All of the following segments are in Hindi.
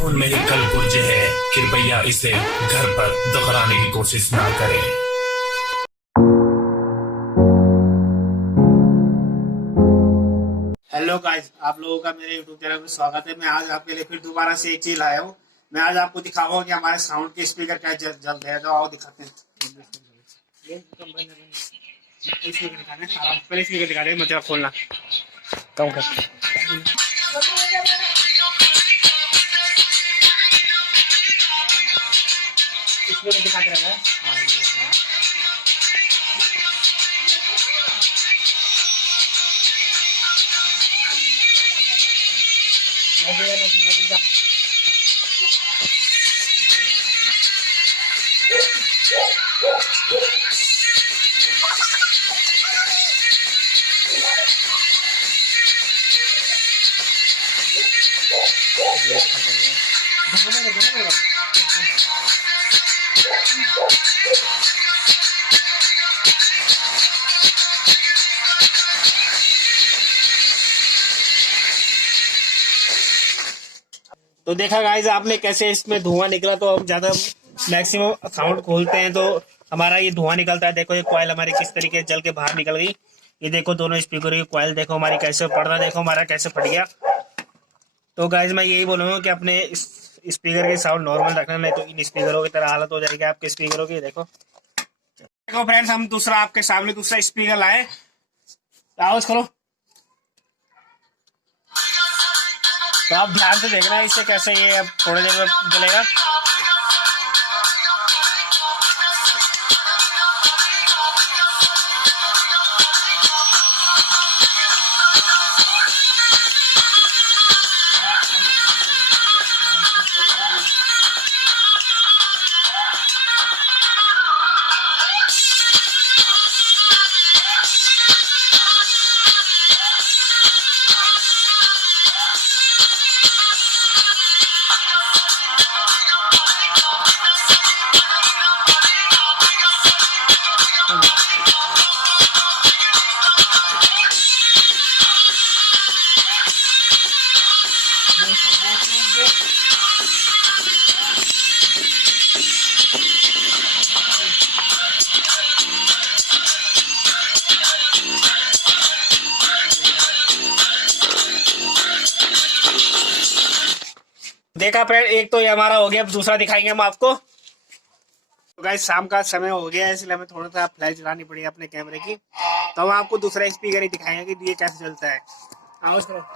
खून में ही कल पुर्ज है, कृपया इसे घर पर दोहराने की कोशिश ना करें। हेलो गाइस, आप लोगों का मेरे यूट्यूब चैनल में स्वागत है। मैं आज आपके लिए फिर दोबारा से एक चीज लाया हूँ। मैं आज आपको दिखाऊंगा कि हमारे साउंड के स्पीकर क्या जल रहे हैं। तो आओ दिखाते हैं। स्पीकर दिखाने पहले स्पीकर दिखा रहे हैं, मतलब खोलना कम कर। स्पीकर दिखाते रहेगा। तो देखा गाइस आपने कैसे इसमें धुआं निकला। तो हम ज्यादा मैक्सिमम साउंड खोलते हैं तो हमारा ये धुआं निकलता है। देखो ये कॉइल हमारी किस तरीके जल के बाहर निकल गई। ये देखो दोनों स्पीकर की कॉइल देखो हमारी कैसे पर्दा देखो हमारा कैसे फट गया। तो गाइस मैं यही बोलूंगा कि अपने स्पीकर की साउंड नॉर्मल रखना, नहीं तो इन स्पीकरों की तरह हालत हो जाएगी आपके स्पीकरों की। देखो फ्रेंड्स, हम दूसरा आपके सामने दूसरा स्पीकर लाए। आवाज करो तो आप ध्यान से देखना इससे कैसे ये अब थोड़ी देर में जलेगा। देखा फ्रेंड, एक तो ये हमारा हो गया। अब दूसरा दिखाएंगे हम आपको। तो गाइस शाम का समय हो गया है, इसलिए हमें थोड़ा सा फ्लैश चलानी पड़ी अपने कैमरे की। तो हम आपको दूसरा स्पीकर ही दिखाएंगे कि ये कैसे चलता है। आवाज करो।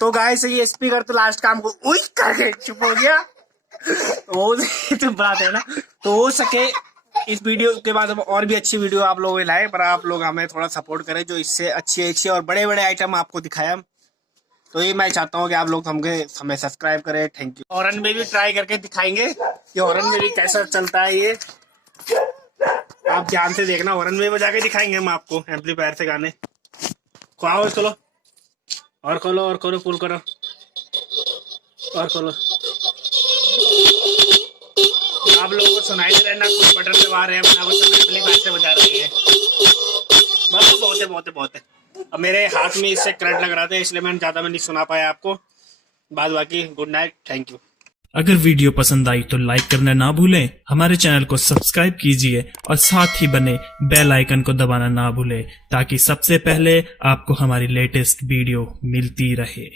तो गाइस ये स्पीकर तो लास्ट काम को उई करके चुप हो गया। वो तो बात है ना। तो हो सके इस वीडियो के बाद हम और भी अच्छी वीडियो आप लोगों को लाए, पर आप लोग हमें थोड़ा सपोर्ट करें जो इससे अच्छे और बड़े बड़े आइटम आपको दिखाया। तो ये मैं चाहता हूँ कि आप लोग हमें सब्सक्राइब करें। Thank you. हॉर्न में भी ट्राई करके दिखाएंगे कि हॉर्न में भी कैसा चलता है ये। आप ध्यान से देखना, हॉर्न में बजा के दिखाएंगे हम आपको एम्पलीफायर से गाने। खुआओ, चलो और खोलो फुल करो और खोलो। आप लोगों को सुनाई दे रहा है ना, कुछ बटन दबा रहे हैं एम्पलीफायर से बजा रही है। बस बहुत है। अब मेरे हाथ में इससे करंट लग रहा था, इसलिए मैं नहीं सुना पाया आपको। बाद बाकी गुड नाइट, थैंक यू। अगर वीडियो पसंद आई तो लाइक करना ना भूलें, हमारे चैनल को सब्सक्राइब कीजिए और साथ ही बने बेल आइकन को दबाना ना भूलें ताकि सबसे पहले आपको हमारी लेटेस्ट वीडियो मिलती रहे।